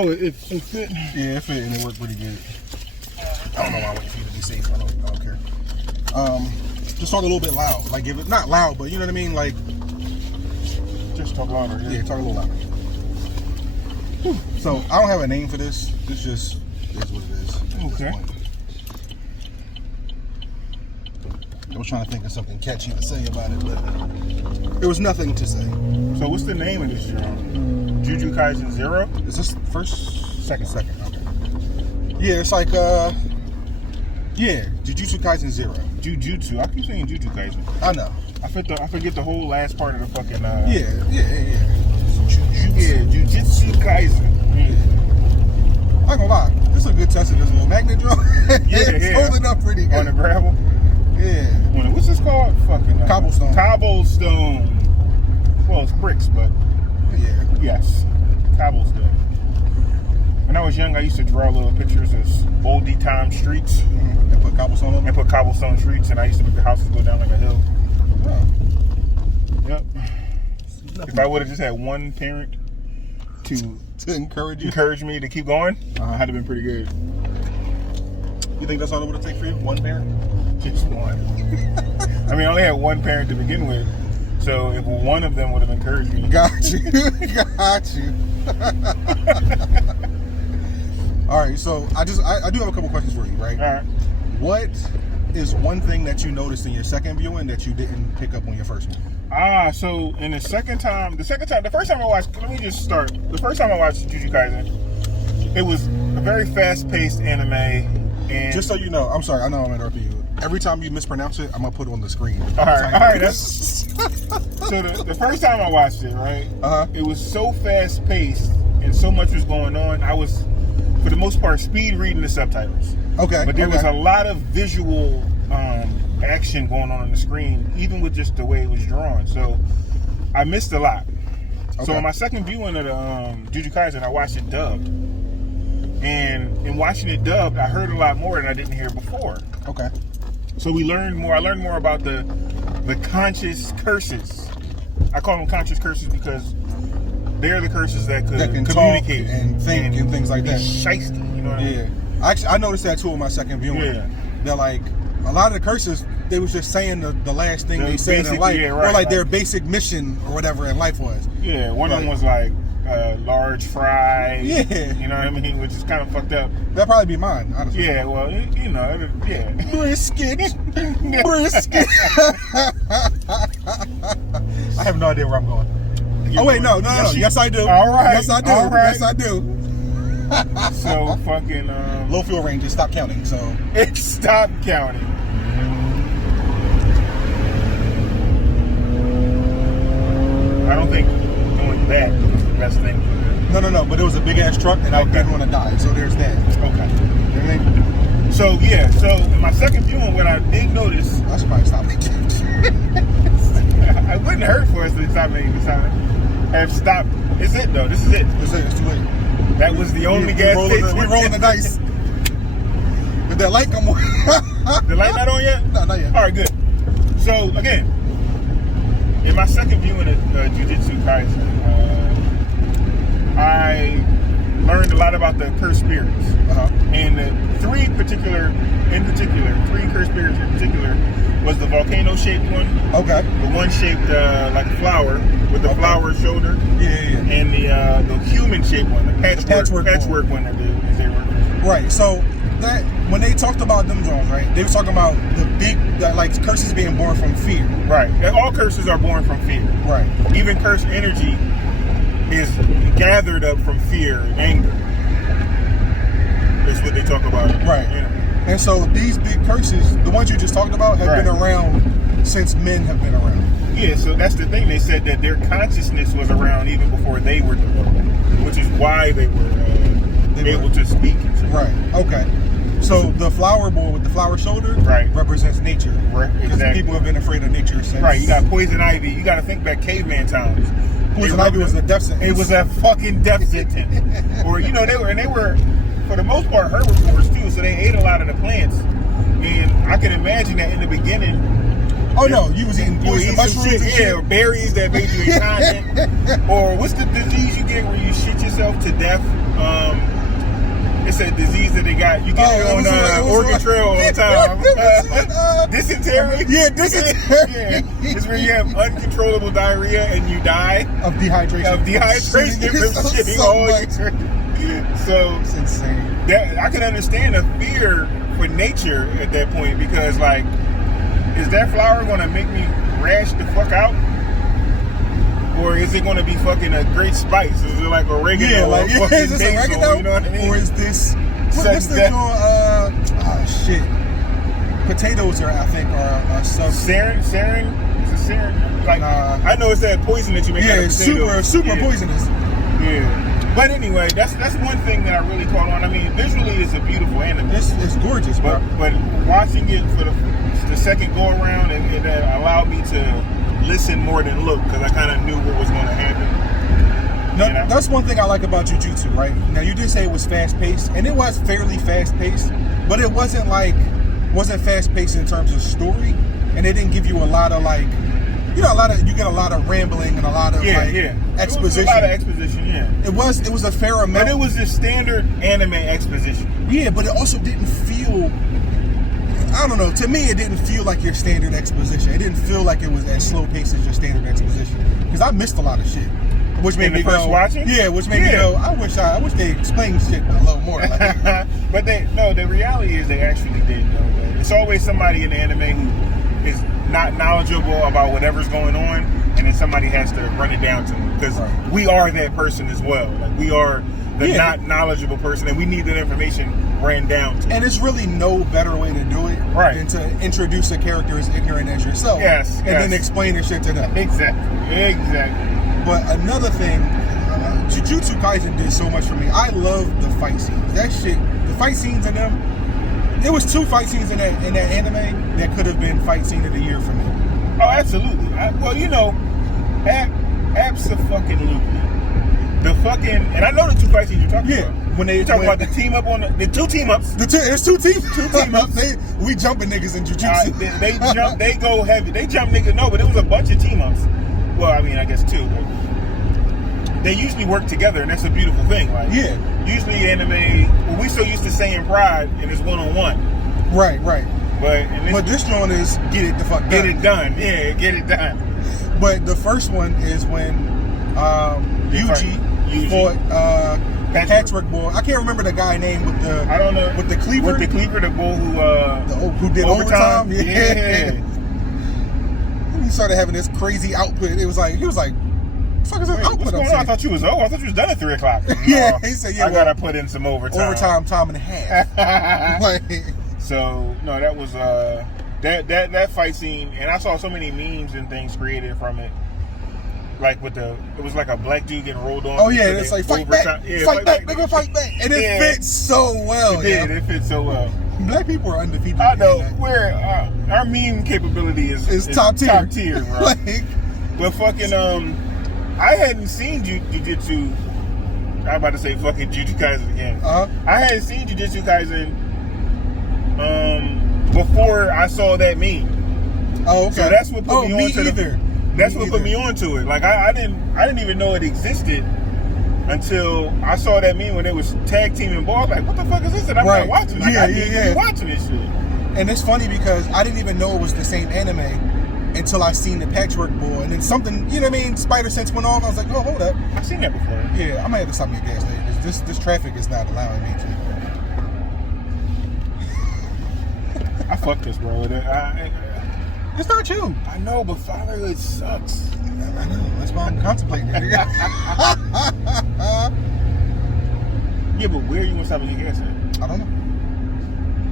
Oh, it fit? Yeah, it fit and it worked pretty good. I don't know why I wait for you to be safe. I don't care. Just talk a little bit loud. Like, if it not loud, but you know what I mean? Like, Just talk louder. yeah, talk a little louder. So, I don't have a name for this. This just is what it is. Okay. I was trying to think of something catchy to say about it, but there was nothing to say. So what's the name of this genre? Jujutsu Kaisen 0? Is this first? Second. Okay. Yeah, it's like, Jujutsu Kaisen 0. Jujutsu. I keep saying Jujutsu Kaisen. I know. I forget the whole last part of the fucking, Yeah. Jujutsu Kaisen. I'm not gonna lie, this is a good test of this little magnet joint. It's holding up pretty good. On the gravel? Yeah. What's this called? Fucking Cobblestone. Cobblestone. Well, it's bricks, but Yeah. yes, cobblestone. When I was young, I used to draw little pictures of oldie time streets And put cobblestone on them. and put cobblestone streets, and I used to make the houses go down like a hill. Oh. Yep. If I would have just had one parent to encourage me to keep going, I'd have been pretty good. You think that's all it would have taken for you? One parent? Just one. I mean, I only had one parent to begin with, so if one of them would have encouraged me. Got you. All right, so I do have a couple questions for you, right? All right. What is one thing that you noticed in your second viewing that you didn't pick up on your first one? So in the first time I watched, let me just start. The first time I watched Jujutsu Kaisen, it was a very fast-paced anime, and just so you know, I'm sorry, I know I'm interrupting you. Every time you mispronounce it, I'm gonna put it on the screen. All right. So the first time I watched it, right? It was so fast-paced and so much was going on. I was, for the most part, speed reading the subtitles. Okay. But there was a lot of visual action going on the screen, even with just the way it was drawn. So I missed a lot. Okay. So on my second viewing of the Jujutsu Kaisen, I watched it dubbed. And in watching it dubbed, I heard a lot more than I didn't hear before. Okay. So we learned more. I learned more about the conscious curses. I call them conscious curses because they're the curses that can communicate and think and things like that. Shiesty, you know what I mean? Actually, I noticed that too in my second viewing. Yeah. They're like, a lot of the curses, they was just saying the last thing they said in life. Or like their basic mission or whatever in life was. Yeah, one of them was like, large fry. Yeah. You know what I mean? Which is kind of fucked up. That'd probably be mine, honestly. Yeah, well, you know, yeah. Brisket. I have no idea where I'm going. Oh, wait, no. Yes, I do. All right. Yes, I do. All right. Yes, I do. So, fucking... low fuel range, just stop counting, so... It stopped counting. I don't think doing that was the best thing. No, but it was a big-ass truck, and I didn't want to die, so there's that. Okay. You know what I mean? So in my second viewing, what I did notice... I should probably stop making it wouldn't hurt for us to stop making the sound. Have stopped. It's it, though. This is it. It's too late. That was the only gas station. We're rolling the dice. Did that light come on? The light not on yet? No, not yet. All right, good. So, again, in my second viewing of Jujutsu Kaisen, I learned a lot about the cursed spirits. And the three cursed spirits in particular was the volcano-shaped one. Okay. The one shaped like a flower with the flower shoulder. Yeah. And the human-shaped one, the patchwork one that they were. Right. So that when they talked about them Jones, right? They were talking about like curses being born from fear. Right. And all curses are born from fear. Right. Even cursed energy is gathered up from fear and anger. That's what they talk about. Right. You know. And so these big curses, the ones you just talked about, have been around since men have been around. Yeah, so that's the thing. They said that their consciousness was around even before they were developed, which is why they were able to speak. Right. Okay. So the flower boy with the flower shoulder represents nature. Right. Exactly. People have been afraid of nature since. Right. You got poison ivy. You got to think back caveman times. Poison ivy was a death sentence. It was a fucking death sentence. Or they were for the most part herbivores too, so they ate a lot of the plants. And I can imagine that in the beginning. Oh no, you was eating poison mushrooms. Or berries that made you incontinent. Or what's the disease you get where you shit yourself to death? It's a disease that they got. You get it on Oregon Trail all the time. Dysentery? Yeah, dysentery. Yeah. It's where you have uncontrollable diarrhea and you die. Of dehydration. From shitting all your... So, it's insane. I can understand the fear for nature at that point because, like, is that flower going to make me rash the fuck out? Or is it going to be fucking a great spice? Is it like oregano? Yeah, like, or is this basil, oregano? You know what I mean? Or is this... What's the shit. Potatoes are, I think, are sub... Sarin? Is it sarin? Like, I know it's that poison that you make out of potatoes. Yeah, super poisonous. Yeah. But anyway, that's one thing that I really caught on. I mean, visually it's a beautiful anime. It's gorgeous, bro. But watching it for the second go around, it allowed me to listen more than look because I kind of knew what was going to happen. No, that's one thing I like about Jujutsu, right? Now you did say it was fast paced, and it was fairly fast paced, but it wasn't fast paced in terms of story, and it didn't give you a lot of like, you get a lot of rambling and a lot of exposition. It was a lot of exposition, yeah. It was a fair amount, but it was the standard anime exposition. Yeah, but it also didn't feel. I don't know. To me, it didn't feel like your standard exposition. It didn't feel like it was as slow paced as your standard exposition. Because I missed a lot of shit, which made me go. Watching? Yeah, which made me go. I wish they explained shit a little more. Like, but the reality is they actually did know that. It's always somebody in the anime who is not knowledgeable about whatever's going on, and then somebody has to run it down to them because we are that person as well. Like we are the not knowledgeable person, and we need that information ran down to. And it's really no better way to do it than to introduce a character as ignorant as yourself. Yes. Then explain the shit to them. Exactly. But another thing, Jujutsu Kaisen did so much for me. I love the fight scenes. That shit, the fight scenes in them. There was 2 fight scenes in that anime that could have been fight scene of the year for me. Oh, absolutely. Abso-fucking-lutely. The fucking, and I know the 2 fight scenes you're talking about. When you're talking about the team up on the 2 team ups. There's 2 team ups. We jumping niggas in Jujutsu. They go heavy. They jump niggas. No, but it was a bunch of team ups. Well, I mean, I guess 2, but they usually work together, and that's a beautiful thing. Like, usually anime, we so used to saying pride, and it's one-on-one. Right. But this one is get it the fuck done. Get it done. Yeah, get it done. But the first one is when Yuji fought Patchwork Boy. I can't remember the guy name with the with the cleaver. With the cleaver, the bull who did overtime. Yeah. He started having this crazy output. He was like, what the fuck is this output? What's going on? I thought you was over. I thought you was done at 3 o'clock. Yeah, he said, I gotta put in some overtime. Time and a half. So no, that was that fight scene, and I saw so many memes and things created from it. Like it was like a black dude getting rolled on. Oh yeah, it's like fight back, fight back, nigga, fight back, and it fits so well. It fits so well. Black people are undefeated. I know. Our meme capability is top tier. Top tier, bro. But fucking I hadn't seen Jujutsu. I'm about to say fucking Jujutsu Kaisen again. I hadn't seen Jujutsu Kaisen before I saw that meme. Oh, okay. So that's what put me on to either. That's what put me onto it. Like I didn't even know it existed until I saw that meme when it was tag teaming ball. Like, what the fuck is this? And I'm not watching. Like, I need to be watching this shit. And it's funny because I didn't even know it was the same anime until I seen the Patchwork Boy, and then something, you know what I mean, Spider Sense went off. I was like, oh, hold up, I've seen that before. Yeah, I might have to stop me at gas station because this traffic is not allowing me to. I fucked this, bro. It's not you. I know, but fatherhood sucks. I know. That's why I'm contemplating it. Yeah, but where you gonna stop at your gas at? I don't know.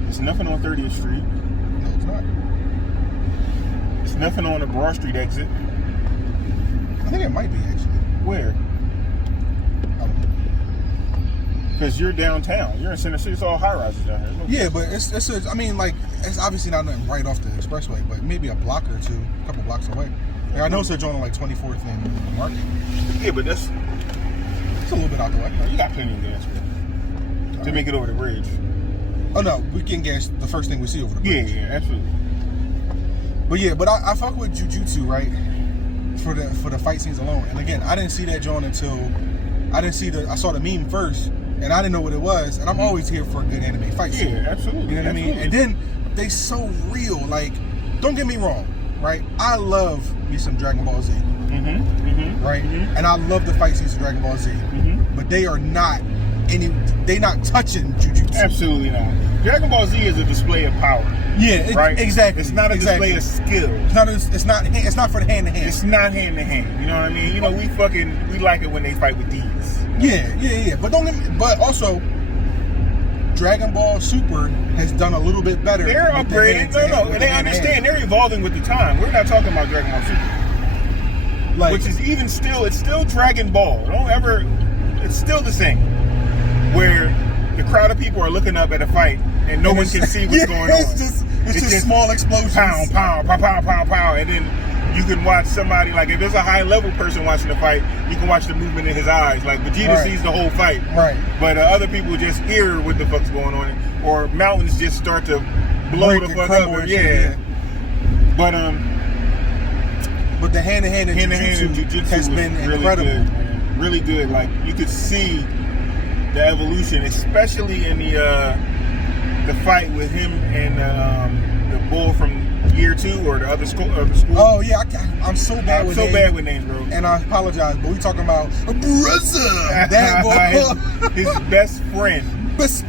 It's nothing on 30th Street. No, it's not. It's nothing on the Broad Street exit. I think it might be, actually. Where? I don't know. Because you're downtown. You're in Center City. It's all high rises down here. Yeah, but it's obviously not nothing right off the expressway, but maybe a block or two, a couple blocks away. Yeah, I know it's a joint on like 24th and Market. Yeah, but it's a little bit out the way. You got plenty of gas, man. To make it over the bridge. Oh no, we can gas the first thing we see over the bridge. Yeah, absolutely. But I fuck with Jujutsu, right? For the fight scenes alone. And again, I didn't see that joint until I saw the meme first. and I didn't know what it was, and I'm always here for a good anime fight scene. Yeah, absolutely. You know what I mean? And then they so real. Like, don't get me wrong, right? I love me some Dragon Ball Z, right? And I love the fight scenes of Dragon Ball Z, but they are not they not touching Jujutsu. Absolutely not. Dragon Ball Z is a display of power. Yeah, right. Exactly. It's not a display of skill. It's not for the hand to hand. It's not hand to hand. You know what I mean? You know, we like it when they fight with these. Yeah. But also, Dragon Ball Super has done a little bit better. They're upgrading. No, they understand. They're evolving with the time. We're not talking about Dragon Ball Super, like, which is even still. It's still Dragon Ball. It's still the same. Where the crowd of people are looking up at a fight and no one can see what's going on. It's just small explosions. Pow, pow, pow, pow, pow, pow. And then you can watch somebody, like, if there's a high level person watching the fight, you can watch the movement in his eyes. Like, Vegeta sees the whole fight. Right. But other people just hear what the fuck's going on. Or mountains just start to blow the fuck up. Yeah. But the hand-to-hand in Jujutsu has been incredible. Good, really good. Like, you could see the evolution, especially in the fight with him and the bull from year 2 or the other school. Oh yeah, I'm so bad with names. bad with names, bro. And I apologize, but we talking about brother, that boy, his best friend. Best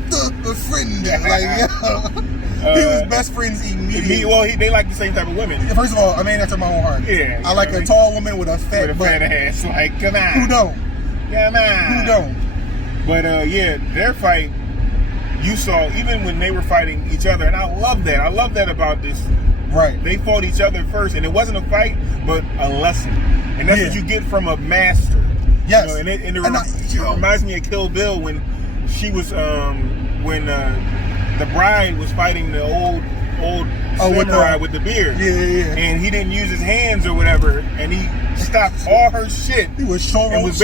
friend, he was best friends immediately. They like the same type of women. First of all, I mean, after my own heart. Yeah, I like a tall woman with a fat ass. Like, come on. Who don't? Come on. Who don't? But their fight, you saw even when they were fighting each other, and I love that. I love that about this. Right. They fought each other first, and it wasn't a fight, but a lesson. And that's what you get from a master. Yes. You know, it reminds me of Kill Bill when she was when the bride was fighting the old samurai with the beard. Yeah. And he didn't use his hands or whatever, and he stopped all her shit. He was shoulder rolling.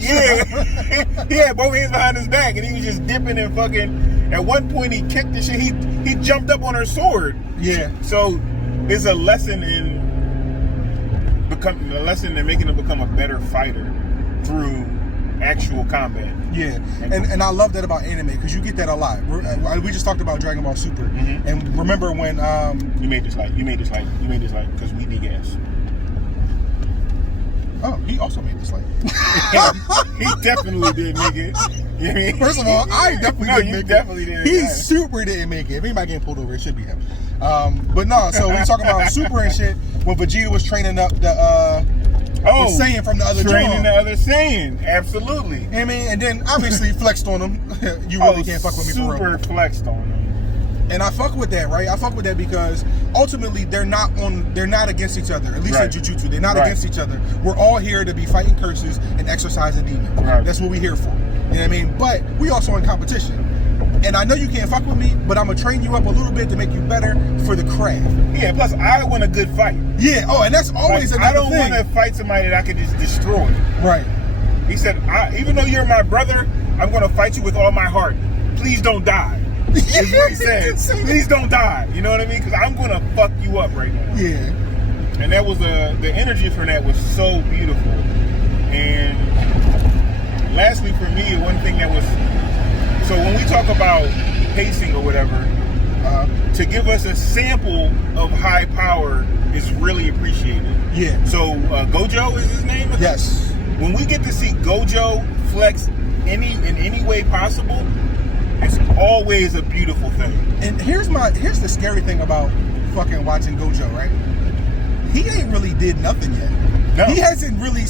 He had both hands behind his back, and he was just dipping and fucking. At one point, he kicked the shit. He jumped up on her sword. Yeah. So it's a lesson in making him become a better fighter through actual combat. Yeah, and I love that about anime because you get that a lot. We just talked about Dragon Ball Super, and remember when you made this like because we need gas. Oh, he also made this like. He definitely did, nigga. You know what I mean? First of all, I definitely didn't make definitely it. Didn't. He super didn't make it. If anybody getting pulled over, it should be him. But no, so we talk about Super and shit when Vegeta was training up the Saiyan from the other training the other Saiyan, absolutely. I mean, and then obviously flexed on him. You really can't fuck with me for real. Super flexed on him. And I fuck with that, right? I fuck with that because ultimately they're not against each other. At least in Jujutsu, they're not against each other. We're all here to be fighting curses and exercising demons. Right. That's what we're here for. You know what I mean? But we also in competition. And I know you can't fuck with me, but I'm gonna train you up a little bit to make you better for the craft. Yeah, plus I want a good fight. Yeah, and that's always another thing. I don't want to fight somebody that I can just destroy. Right. He said, even though you're my brother, I'm gonna fight you with all my heart. Please don't die. Is what he said. Please don't die. You know what I mean? Because I'm gonna fuck you up right now. Yeah. And that was the energy from that was so beautiful. And lastly, for me, one thing that was so when we talk about pacing or whatever, to give us a sample of high power is really appreciated. Yeah. So Gojo is his name? Yes. When we get to see Gojo flex in any way possible, it's always a beautiful thing. And here's the scary thing about fucking watching Gojo, right? He ain't really did nothing yet. No. He hasn't really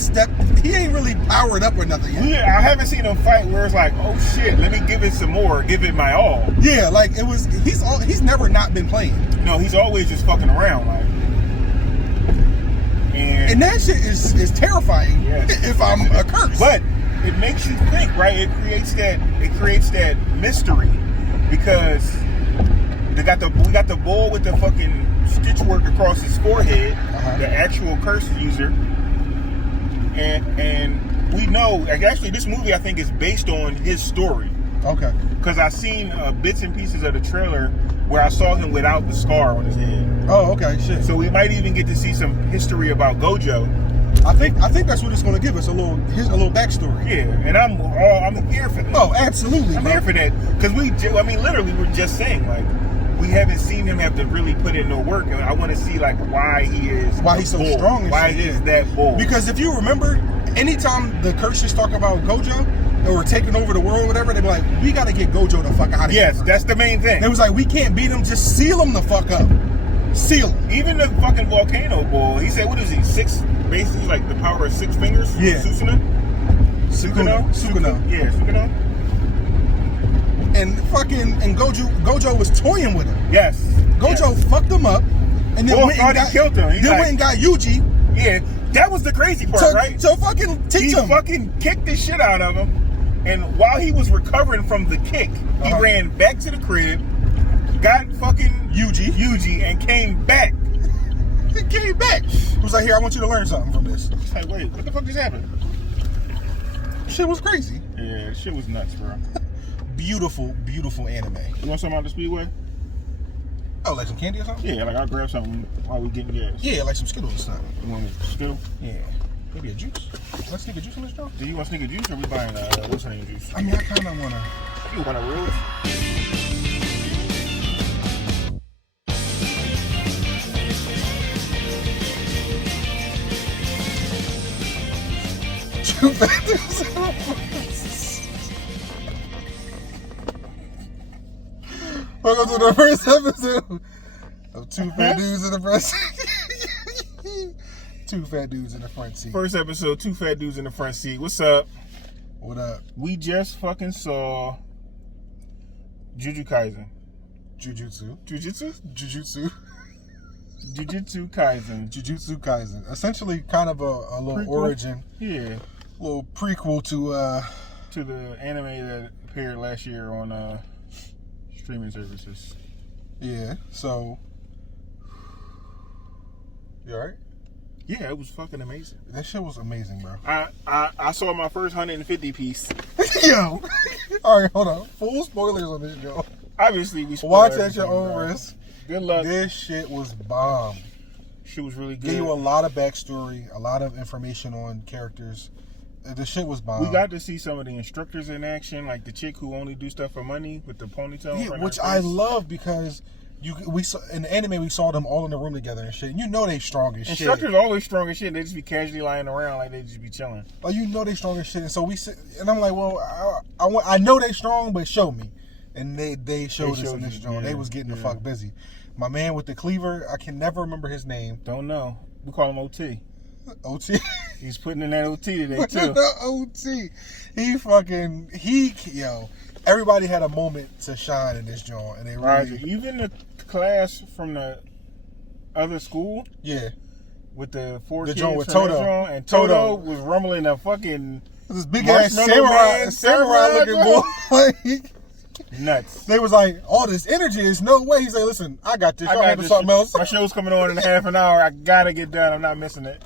he ain't really powered up or nothing yet. Yeah, I haven't seen him fight where it's like, oh shit, let me give it some more, give it my all. Yeah, like he's never not been playing. No, he's always just fucking around, like. And that shit is terrifying if I'm a curse. But it makes you think, right? It creates that mystery because we got the bull with the fucking stitch work across his forehead, the actual curse user, and we know actually this movie I think is based on his story. Okay. Because I seen bits and pieces of the trailer where I saw him without the scar on his head. Oh, okay, shit. So we might even get to see some history about Gojo. I think that's what it's going to give us, here's a little backstory. Yeah, and I'm here for that. Oh, absolutely, I'm here for that because literally we're just saying like we haven't seen him have to really put in no work, and I want to see like why he's so strong. And why is that bull? Because if you remember, anytime the Curses talk about Gojo or taking over the world or whatever, they be like, we got to get Gojo the fuck out of here. Yes, that's the main thing. It was like, we can't beat him, just seal him the fuck up. Seal him. Even the fucking volcano bull, he said, what is he, 6, basically like the power of 6 fingers? Yeah. Sukuna. Yeah, Sukuna. And Gojo was toying with him. Yes. Gojo fucked him up, and then went and killed him. Went and got Yuji. Yeah, that was the crazy part, right? So fucking teach him. He fucking kicked the shit out of him, and while he was recovering from the kick, he ran back to the crib, got fucking Yuji, and came back. He came back. He was like, here, I want you to learn something from this. It's like, wait, what the fuck just happened? Shit was crazy. Yeah, shit was nuts, bro. Beautiful, beautiful anime. You want something out the Speedway? Oh, like some candy or something? Yeah, like I'll grab something while we getting gas. Yeah, like some Skittles or something. You want a Skittle? Yeah. Maybe a juice? Let's sneak a juice in this joint? Do you want to sneak a juice or we buying what's her name juice? I mean, I kind of want to. You want a real? Welcome to the first episode of Two Fat Dudes in the Front Seat. Two fat dudes in the front seat. First episode, 2 fat dudes in the front seat. What's up? What up? We just fucking saw Jujutsu Kaisen. Jujutsu Kaisen. Essentially kind of a little prequel. Origin. Yeah. A little prequel to the anime that appeared last year on streaming services. Yeah, so you alright? Yeah, it was fucking amazing. That shit was amazing, bro. I saw my first 150 piece. Yo. Alright, hold on. Full spoilers on this show. Obviously, we watch at your own risk. Good luck. This shit was bomb. Shit was really good. Gave you a lot of backstory, a lot of information on characters. The shit was bomb. We got to see some of the instructors in action, like the chick who only do stuff for money with the ponytail. Yeah, which I love because we saw in the anime we saw them all in the room together and shit. You know they strong as shit. Instructors always strong as shit. They just be casually lying around like they just be chilling. Like you know they strong as shit, and so we sit, and I'm like, well, I know they strong, but show me. And they showed us in this joint. They was getting the fuck busy. My man with the cleaver, I can never remember his name. Don't know. We call him OT. OT. He's putting in that OT today too. OT. Yo. Everybody had a moment to shine in this joint, and they really. Roger. Even the class from the other school. Yeah. With the 4 kids joint with from Toto. Joint, and Toto was rumbling a fucking this big ass samurai looking boy. Nuts. They was like, all this energy is no way. He's like, listen, I got this. Y'all got something else. My show's coming on in half an hour. I gotta get done. I'm not missing it.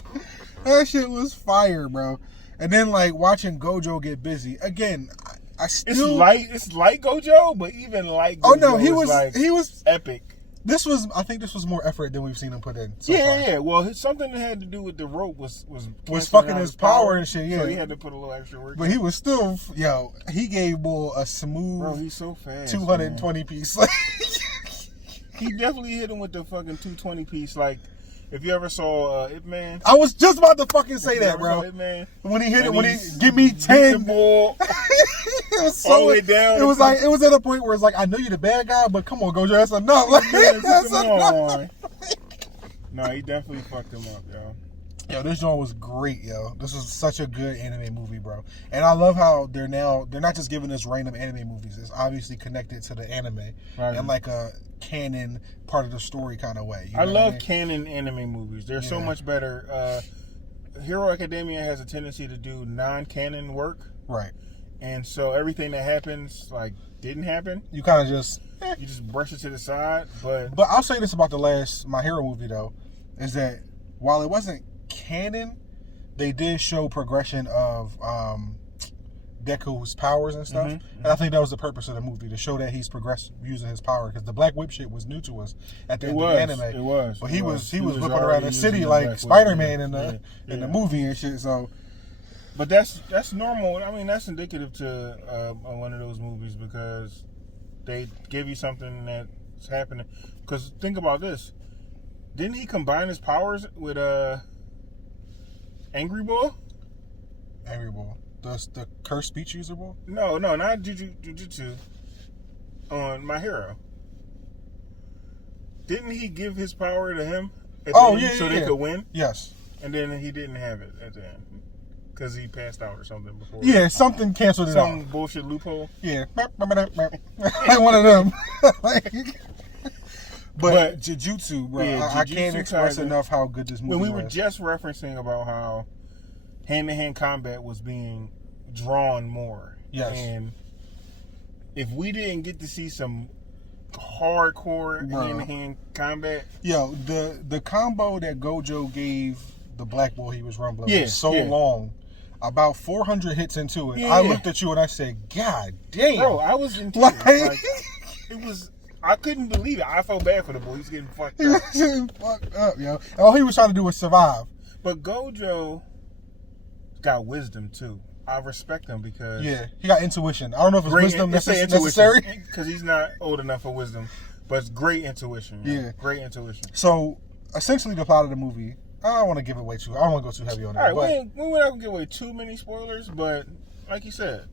That shit was fire, bro. And then like watching Gojo get busy again. I still it's like Gojo, but even like Gojo, oh no, he was epic. I think this was more effort than we've seen him put in. So far. Yeah. Well, something that had to do with the rope was fucking his power and shit. Yeah, so he had to put a little extra work. But he was still, he gave Bull a smooth. Bro, he's so fast. 220 piece. He definitely hit him with the fucking 220 piece. Like, if you ever saw Ip Man, I was just about to fucking say that, bro. When he hit it, give me 10. It was so all the way down. It was at a point where it's like, I know you're the bad guy, but come on, Gojo, that's enough. That's enough. No, he definitely fucked him up, yo. Yo, this joint was great, yo. This was such a good anime movie, bro. And I love how they're not just giving us random anime movies. It's obviously connected to the anime and like a canon part of the story kind of way. I love canon anime movies. They're so much better. Hero Academia has a tendency to do non-canon work. Right. And so everything that happens, like, didn't happen. You kind of just... You just brush it to the side, But I'll say this about the last My Hero movie, though, is that while it wasn't canon, they did show progression of Deku's powers and stuff. And I think that was the purpose of the movie, to show that he's progressed using his power, because the black whip shit was new to us at the end of the anime. It was. But he was whipping around the city like Spider-Man in the movie and shit. So, but that's normal. I mean, that's indicative to one of those movies, because they give you something that's happening. Because think about this. Didn't he combine his powers with Angry Bull? Angry Bull. The cursed speech user Bull? No, not Jujutsu. On My Hero. Didn't he give his power to him? So they could win? Yes. And then he didn't have it at the end. Because he passed out or something before. Yeah, something canceled it out. Some bullshit loophole. Yeah. Like one of them. But Jujutsu, bro, yeah, I can't express enough how good this movie was. When we were just referencing about how hand-to-hand combat was being drawn more. Yes. And if we didn't get to see some hardcore hand-to-hand combat. Yo, the combo that Gojo gave the black boy he was rumbling was so long. About 400 hits into it. I looked at you and I said, God damn. Bro, I was in tears. Like, it was... I couldn't believe it. I felt bad for the boy. He was getting fucked up. He was getting fucked up, yo. And all he was trying to do was survive. But Gojo got wisdom, too. I respect him because... Yeah, he got intuition. I don't know if it's wisdom necessary. Because he's not old enough for wisdom. But it's great intuition. Yeah. Great intuition. So, essentially the plot of the movie... I don't want to give away I don't want to go too heavy on that. All right, we're not going to give away too many spoilers, but like you said,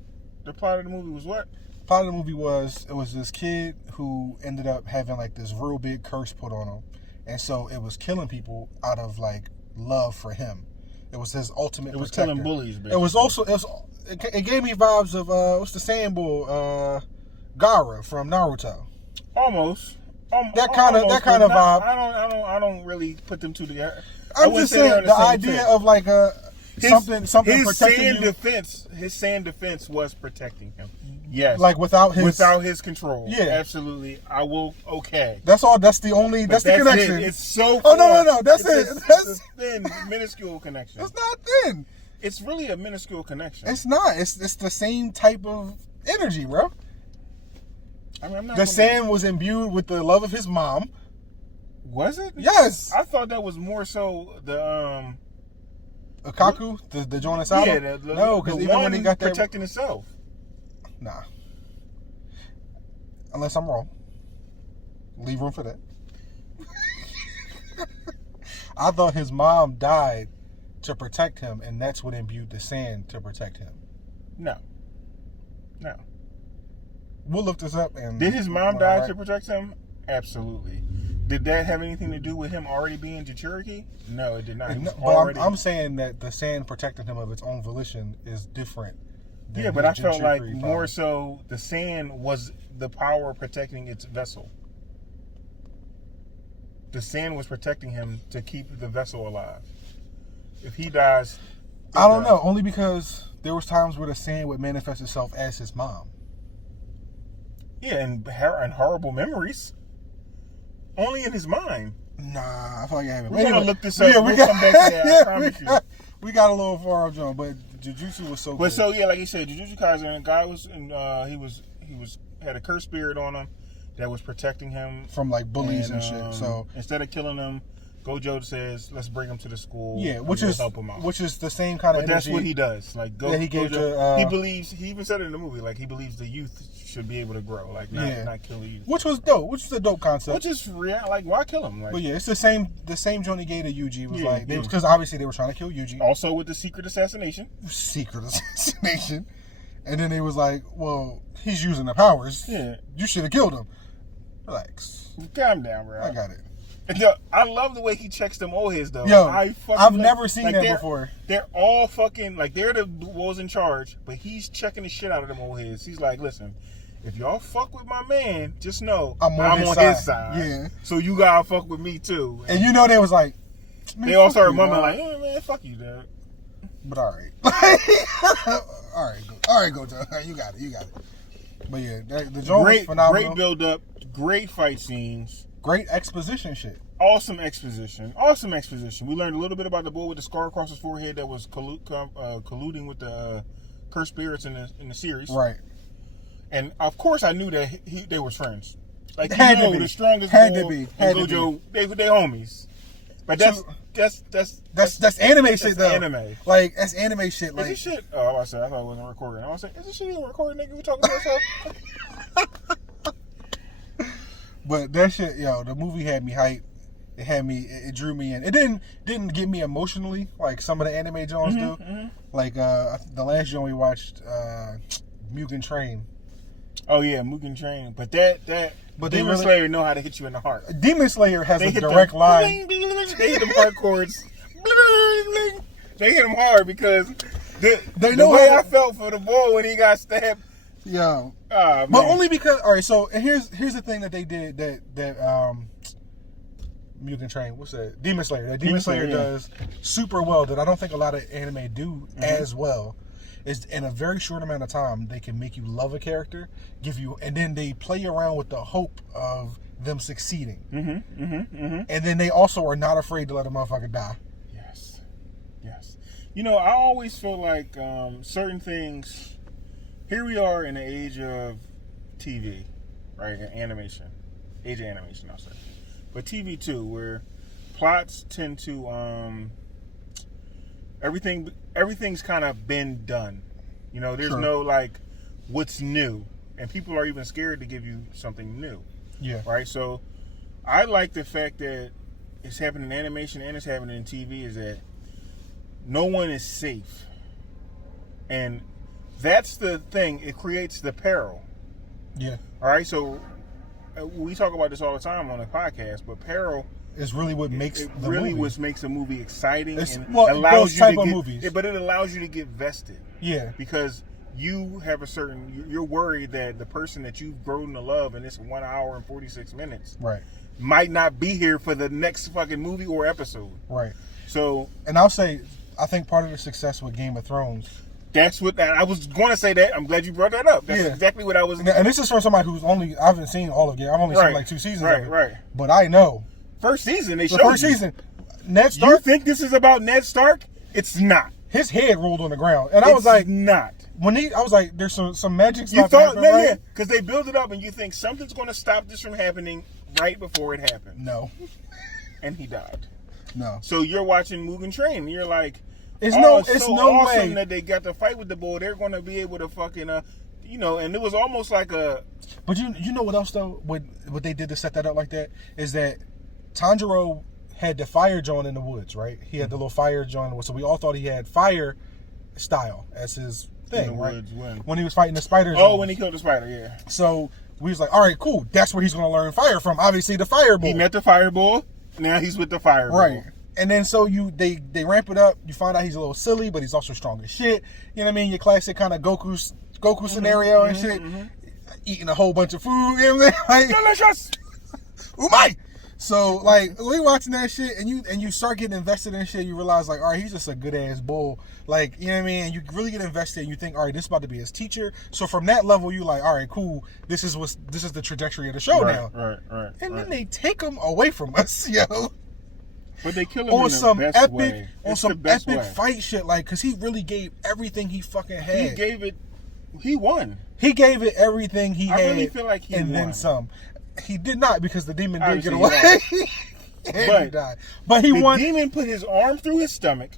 the plot of the movie was what? Part of the movie was this kid who ended up having like this real big curse put on him, and so it was killing people out of like love for him. It was his ultimate. It was protector. killing bullies. Basically. It was also it gave me vibes of what's the Saiyan bull, Gaara from Naruto. Almost. That kind of vibe. I don't really put them two together. I'm just saying the idea of like something his protecting sand you. defense. His sand defense was protecting him. Yes, like without his control. Yeah, absolutely. I will. Okay, that's all. That's the connection. It's so. Oh no! That's it. That's a thin, minuscule connection. It's not thin. It's really a minuscule connection. It's not. It's the same type of energy, bro. I mean, the sand was imbued with the love of his mom. Was it? Yes. I thought that was more so the Akaku, the joint inside. Yeah, no, because even when he got that protecting himself. Nah. Unless I'm wrong. Leave room for that. I thought his mom died to protect him, and that's what imbued the sand to protect him. No. We'll look this up. And did his mom die to protect him? Absolutely. Did that have anything to do with him already being Jinchuriki? No, it did not. I'm saying that the sand protecting him of its own volition is different. Yeah, but I felt like more so the sand was the power protecting its vessel. The sand was protecting him to keep the vessel alive. If he dies... I don't know. Only because there was times where the sand would manifest itself as his mom. Yeah, and horrible memories. Only in his mind. Nah, I feel like I haven't. We're going to look this up. Yeah, we'll come back to that. I promise you. We got a little far off, John, but Jujutsu was so good. But so, yeah, like you said, Jujutsu Kaisen, guy was, he had a cursed spirit on him that was protecting him. From, like, bullies and shit. So instead of killing him, Gojo says, let's bring him to the school. Yeah, which is the same kind of energy. That's what he does. Like, he gave Gojo, he believes, he even said it in the movie, like, he believes the youth should be able to grow, like, not kill the youth. Which was dope. Which was a dope concept. Which is real. Like, why kill him? Like, but yeah, it's the same Johnny gave to Yuji. Was because obviously they were trying to kill Yuji. Also with the secret assassination. And then they was like, well, he's using the powers. Yeah. You should have killed him. Relax. Calm down, bro. I got it. Yo, I love the way he checks them old heads, though. Yo, I've never seen that before. They're all fucking, like, they're the ones in charge, but he's checking the shit out of them old heads. He's like, listen, if y'all fuck with my man, just know I'm on his side. Yeah. So you gotta fuck with me, too. And you know they was like... They all started mumbling like, oh, man, fuck you, dude. But all right. All right, go, Joe. You got it. But yeah, the joint was phenomenal. Great build-up, great fight scenes. Great exposition shit. Awesome exposition. We learned a little bit about the boy with the scar across his forehead that was colluding with the cursed spirits in the series. Right. And of course, I knew that they were friends. Like, had to be. The strongest had bull to be. and Had Gojo, they homies. But that's anime shit though. Anime. Like that's anime shit. Like is this shit? Oh, I thought it wasn't recording. I was like, is this shit even recording? Nigga, we talking about yourself? But that shit, yo, the movie had me hyped. It had me. It drew me in. It didn't get me emotionally like some of the anime Jones do. Mm-hmm. Like the last Joan we watched, Mugen Train. Oh yeah, Mugen Train. But but Demon Slayer know how to hit you in the heart. Demon Slayer has a direct line. Bling, bling, they hit them hard chords. They hit him hard because they know the way I felt for the boy when he got stabbed. Yeah, but only because So and here's the thing that they did that Mugen Train. What's that? Demon Slayer. That Demon Slayer does super well. That I don't think a lot of anime do as well. Is in a very short amount of time they can make you love a character, and then they play around with the hope of them succeeding. And then they also are not afraid to let a motherfucker die. Yes. You know, I always feel like certain things. Here we are in the age of TV, right? Animation, age of animation, I'll say, but TV too, where plots tend to everything's kind of been done. You know, there's no like what's new, and people are even scared to give you something new. Yeah. Right. So I like the fact that it's happening in animation and it's happening in TV. Is that no one is safe, and that's the thing. It creates the peril. Yeah. All right. So we talk about this all the time on the podcast, but peril. Is really what makes what makes a movie exciting and allows you to get movies. But it allows you to get vested. Yeah. Because you have you're worried that the person that you've grown to love in this 1 hour and 46 minutes might not be here for the next fucking movie or episode. Right. So, and I'll say, I think part of the success with Game of Thrones. That's what I was going to say. That I'm glad you brought that up. That's exactly what I was. And this is from somebody who's I haven't seen all of Game. I've only seen like 2 seasons of it. Right. But I know. First season, they showed first season. Ned Stark. You think this is about Ned Stark? It's not. His head rolled on the ground, and I was like, "Not." I was like, "There's some magic stuff." You thought, yeah, because they build it up, and you think something's going to stop this from happening right before it happened. No, and he died. No. So you're watching Mugen Train, and you're like, "It's no awesome way that they got to fight with the bull. They're going to be able to fucking, you know." And it was almost like a. But you know what else though? What they did to set that up like that is that Tanjiro had the fire John in the woods, right? He had the little fire John, so we all thought he had fire style as his thing, right? Woods, when he was fighting the spiders. Oh, when he killed the spider, yeah. So we was like, all right, cool. That's where he's going to learn fire from. Obviously, the fireball. He met the fireball. Now he's with the fireball. Right. And then so they ramp it up. You find out he's a little silly, but he's also strong as shit. You know what I mean? Your classic kind of Goku scenario and shit. Eating a whole bunch of food. You know what I'm saying? Like, delicious. Umai. So like we watching that shit and you start getting invested in shit, you realize like, all right, he's just a good ass bull. Like, you know what I mean? And you really get invested and you think, all right, this is about to be his teacher. So from that level, you like, all right, cool. This is the trajectory of the show now. Right. And then they take him away from us, yo. But they kill him on some best way. On some epic fight shit, like, cause he really gave everything he fucking had. He won. He gave it everything he had. I really feel like he won. And then some. He did not because the demon did get away. And he died. But he won. The demon put his arm through his stomach.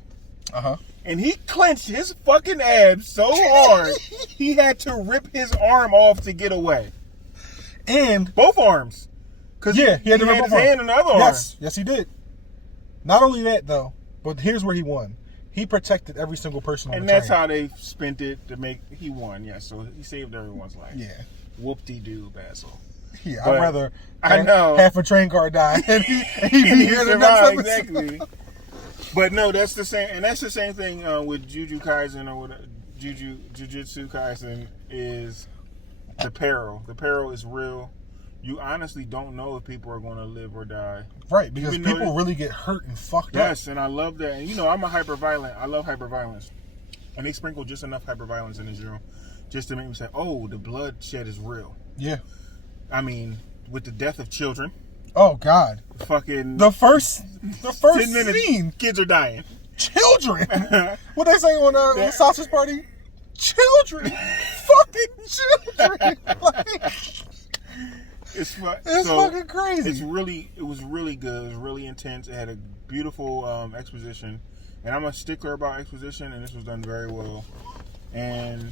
Uh-huh. And he clenched his fucking abs so hard he had to rip his arm off to get away. And both arms. Cause he had to rip his hand and the other arm. Yes, he did. Not only that though, but here's where he won. He protected every single person on the train. And that's how they spent it to make he won. Yeah, so he saved everyone's life. Yeah. Whoop-de-doo, Basil. Yeah, I'd rather half a train car die and he be here the next episode. Exactly. But no, that's the same, and that's the same thing with Jujutsu Kaisen or Jujutsu Kaisen is the peril. The peril is real. You honestly don't know if people are going to live or die. Right, because people really get hurt and fucked up. Yes, and I love that. And you know, I'm a hyper-violent. I love hyper-violence. And they sprinkle just enough hyper-violence in this show just to make me say, oh, the bloodshed is real. Yeah. I mean, with the death of children. Oh, God. Fucking... The first 10 minutes, scene. Kids are dying. Children? What they say on the sausage party? children, fucking children. Like, it's fucking crazy. It was really good. It was really intense. It had a beautiful exposition, and I'm a stickler about exposition, and this was done very well. And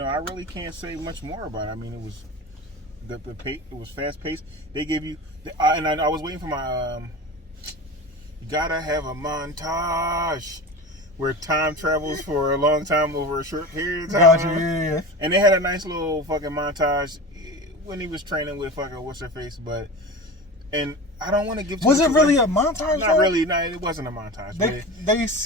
I really can't say much more about it. I mean, it was it was fast paced. They gave you, and I was waiting for my. You gotta have a montage where time travels for a long time over a short period of time. Gotcha, yeah. And they had a nice little fucking montage when he was training with fucking what's her face, and I don't want to give. Was it really a montage? Not really. No, it wasn't a montage.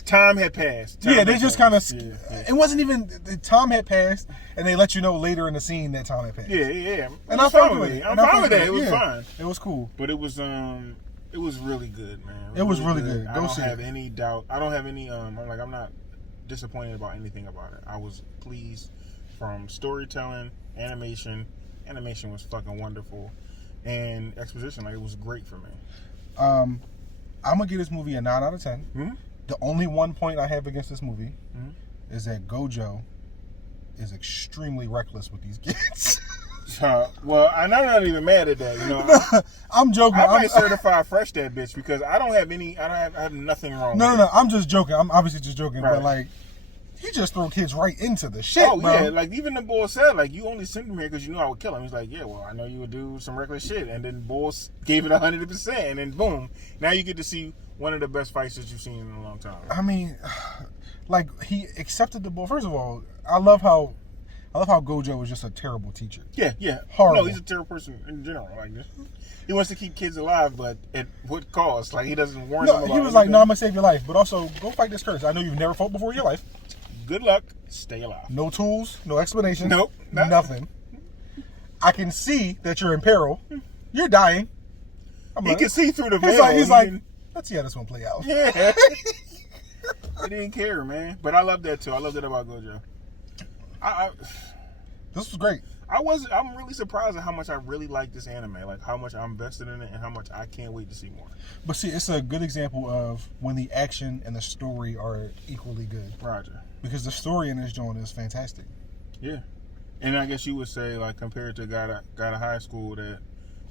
Time had passed. They just kind of. Yeah. It wasn't even. The time had passed, and they let you know later in the scene that time had passed. Yeah. And I'm fine with it. I'm fine with that. It was fine. It was cool. But it was really good, man. It was really good. I don't have any doubt. I don't have any. I'm not disappointed about anything about it. I was pleased from storytelling, animation. Animation was fucking wonderful, and exposition, like, it was great for me. I'm gonna give this movie a 9 out of 10. Mm-hmm. The only one point I have against this movie is that Gojo is extremely reckless with these kids. Well, I'm not even mad at that. I'm joking. I might certify fresh that bitch because I have nothing wrong. No. I'm just joking. I'm obviously just joking, right. But like, he just throw kids right into the shit. Oh bro. Yeah, like even the boy said, like, you only sent him here because you knew I would kill him. He's like, yeah, well, I know you would do some reckless shit, and then Bulls gave it 100%, and then boom, now you get to see one of the best fights that you've seen in a long time. I mean, like, he accepted the bull. First of all, I love how Gojo was just a terrible teacher. Yeah, horrible. No, he's a terrible person in general. Like, he wants to keep kids alive, but at what cost? Like, he doesn't warn them about he was anything. like, no, I'm gonna save your life, but also go fight this curse. I know you've never fought before in your life. Good luck. Stay alive. No tools, no explanation. Nope. Nothing. I can see that you're in peril. You're dying. He can see through the veil. He's like, let's see how this one play out. Yeah. He didn't care, man. But I love that too. I love that about Gojo. This was great. I'm really surprised at how much I really like this anime. Like, how much I'm invested in it and how much I can't wait to see more. But see, it's a good example of when the action and the story are equally good. Roger. Because the story in this joint is fantastic. Yeah. And I guess you would say, like, compared to Got a High School, that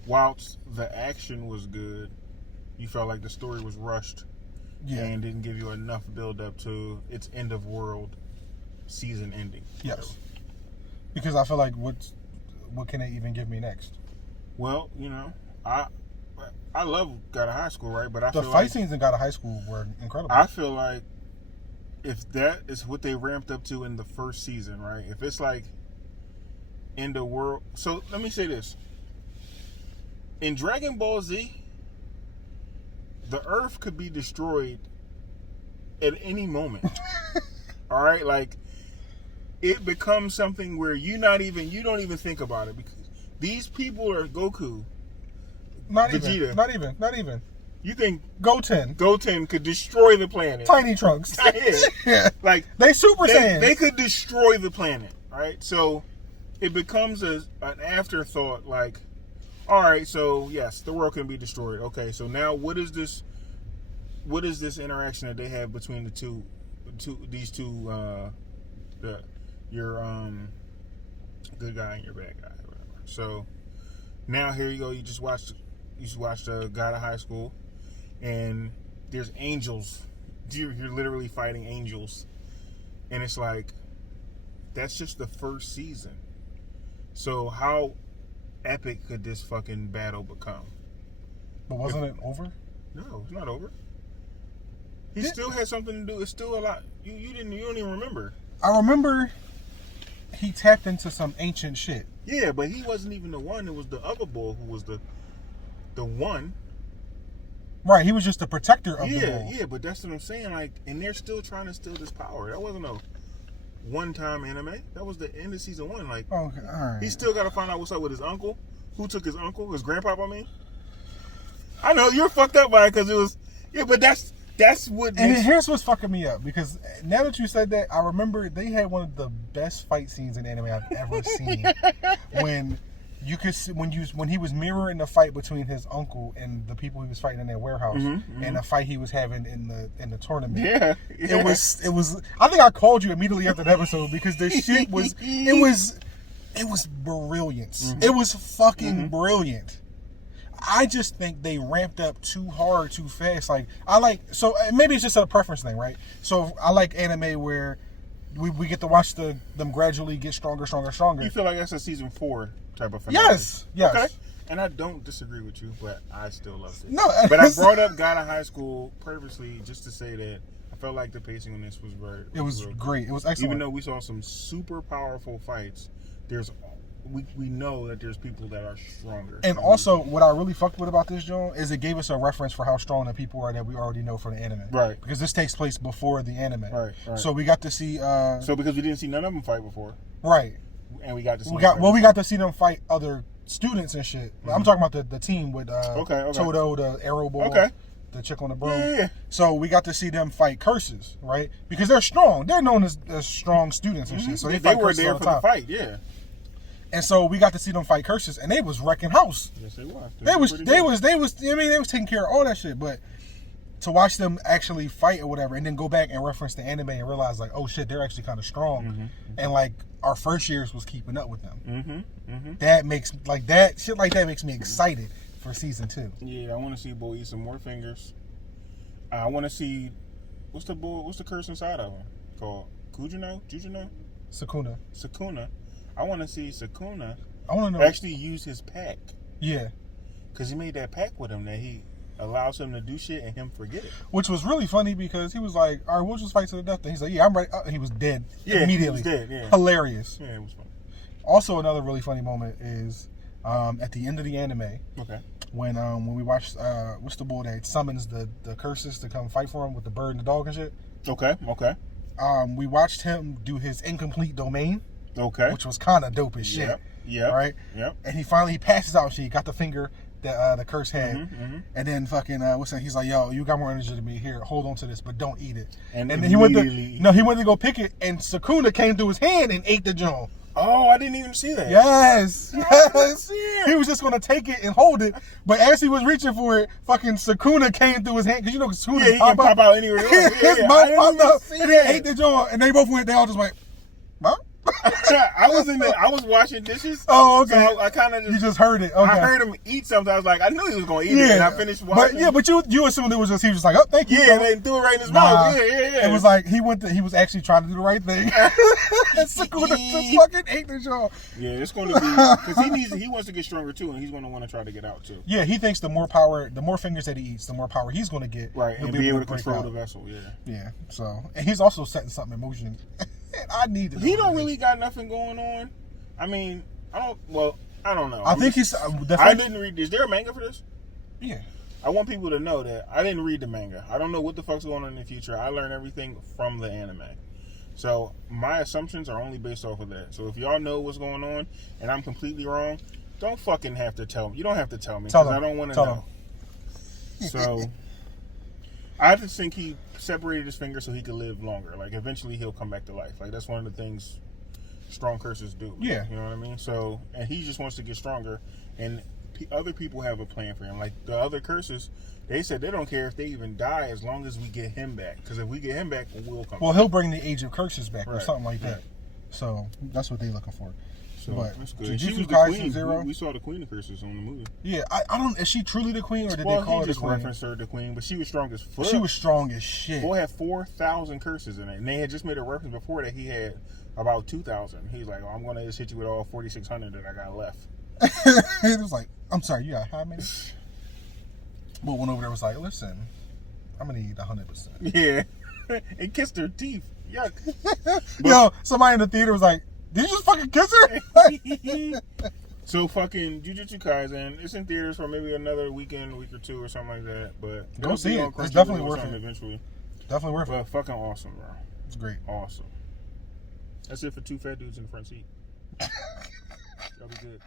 whilst the action was good, you felt like the story was rushed and didn't give you enough build up to its end of world season ending. Yes. Because I feel like what can they even give me next? Well, I love Got a High School, right? But the fight scenes in Got a High School were incredible. I feel like if that is what they ramped up to in the first season, right? If it's like in the world, so let me say this: in Dragon Ball Z, the Earth could be destroyed at any moment. All right, like, it becomes something where you don't even think about it because these people are Goku, Vegeta. Not even. You think Goten could destroy the planet? Tiny Trunks. Yeah. Like, they Super Saiyans. They could destroy the planet, right? So it becomes an afterthought. Like, all right, so yes, the world can be destroyed. Okay, so now what is this interaction that they have between these two your good guy and your bad guy, or whatever. So now here you go. You just watched God of High School, and there's angels. You're literally fighting angels, and it's like, that's just the first season. So how epic could this fucking battle become? But wasn't it over? No, it's not over. He still had something to do. It's still a lot. You don't even remember. I remember he tapped into some ancient shit. Yeah, but he wasn't even the one. It was the other boy who was the one. Right, he was just the protector of the boy. Yeah, but that's what I'm saying. Like, and they're still trying to steal this power. That wasn't a one-time anime. That was the end of season 1. Like, okay, all right. He still got to find out what's up with his uncle. Who took his uncle? His grandpa, I mean. I know you're fucked up by it because it was. Yeah, but that's what. And here's what's fucking me up, because now that you said that, I remember they had one of the best fight scenes in anime I've ever seen. When you could see when he was mirroring the fight between his uncle and the people he was fighting in their warehouse, and the fight he was having in the tournament. Yeah. It was. I think I called you immediately after the episode because the shit was. It was brilliant. It was fucking brilliant. I just think they ramped up too hard, too fast. Like so maybe it's just a preference thing, right? So I like anime where we get to watch them gradually get stronger. You feel like that's a season 4 type of finale? Yes. Okay. And I don't disagree with you, but I still loved it. No, but I brought up God of High School purposely just to say that I felt like the pacing on this was very. It was great. It was excellent. Even though we saw some super powerful fights, we know that there's people that are stronger. And also, what I really fucked with about this, John, is it gave us a reference for how strong the people are that we already know from the anime. Right. Because this takes place before the anime. Right. So we got to see. So because we didn't see none of them fight before. Right. And we got to see. We got to see them fight other students and shit. I'm talking about the team with Toto, the arrow ball. Okay. The chick on the broom. Yeah. So we got to see them fight curses, right? Because they're strong. They're known as strong students and shit. So they were there for the fight, yeah. And so we got to see them fight curses, and they was wrecking house. Yes, they were. They was. I mean, they was taking care of all that shit. But to watch them actually fight or whatever, and then go back and reference the anime and realize like, oh shit, they're actually kind of strong, and like our first years was keeping up with them. That makes that makes me excited for season 2. Yeah, I want to see Bo eat some more fingers. I want to see what's the curse inside of him called? Jujuno? Sakuna. I want to see Sakuna actually use his pack. Yeah. Because he made that pack with him that he allows him to do shit and him forget it. Which was really funny because he was like, all right, we'll just fight to the death. And he's like, yeah, I'm ready. He was dead immediately. He was dead, yeah. Hilarious. Yeah, it was funny. Also, another really funny moment is at the end of the anime. Okay. When we watched, what's the boy that summons the curses to come fight for him with the bird and the dog and shit? Okay. We watched him do his incomplete domain. Okay. Which was kind of dope as shit. Yeah. Right? Yep. And he finally passes out and shit. He got the finger that the curse had. And then fucking, he's like, yo, you got more energy than me. Here, hold on to this, but don't eat it. And then he went to go pick it, and Sakuna came through his hand and ate the joint. Oh, I didn't even see that. Yes. He was just going to take it and hold it, but as he was reaching for it, fucking Sakuna came through his hand, because you know Sakuna he can pop out anywhere. His mouth popped up, and then ate the joint, and they all just went, huh? I was washing dishes. Oh, okay. So I kind of you just heard it. Okay. I heard him eat something. I was like, I knew he was going to eat it, and I finished washing. But you assumed it was just he was like, oh, thank you. Yeah, and they threw it right in his mouth. Yeah. It was like he was actually trying to do the right thing. Sakuna just fucking ate the jaw. Yeah, it's going to be because he wants to get stronger too, and he's going to want to try to get out too. Yeah, he thinks the more fingers that he eats, the more power he's going to get. Right, and be able to control the vessel. Yeah. So, and he's also setting something in motion. I need to. He don't really got nothing going on. I mean, I don't know. I think he's. I didn't read. Is there a manga for this? Yeah. I want people to know that I didn't read the manga. I don't know what the fuck's going on in the future. I learned everything from the anime. So my assumptions are only based off of that. So if y'all know what's going on and I'm completely wrong, don't fucking have to tell me. You don't have to tell me because I don't want to know. So I just think he separated his finger so he could live longer. Like eventually he'll come back to life. Like that's one of the things strong curses do. Yeah. You know what I mean? So, and he just wants to get stronger, and other people have a plan for him. Like the other curses, they said they don't care if they even die as long as we get him back. Because if we get him back, we'll come. Well, he'll bring the Age of Curses back or something like that. So that's what they're looking for. So but that's good. Jujutsu Kaisen 0. We saw the Queen of Curses on the movie. Yeah, I don't. Is she truly the queen, or did they call her the queen? Referenced her the queen, but she was strong as fuck. She was strong as shit. Boy had 4,000 curses in it, and they had just made a reference before that he had about 2,000. He's like, I'm gonna just hit you with all 4,600 that I got left. It was like, I'm sorry, you got how many? But went over there was like, listen, I'm gonna need 100%. Yeah, and kissed her teeth. Yuck. Yo, somebody in the theater was like, did you just fucking kiss her? So fucking Jujutsu Kaisen, it's in theaters for maybe another week or two or something like that. But go see it. It's definitely worth it. Eventually, definitely worth it. But fucking awesome, bro. It's great. Awesome. That's it for two fat dudes in the front seat. Y'all be good.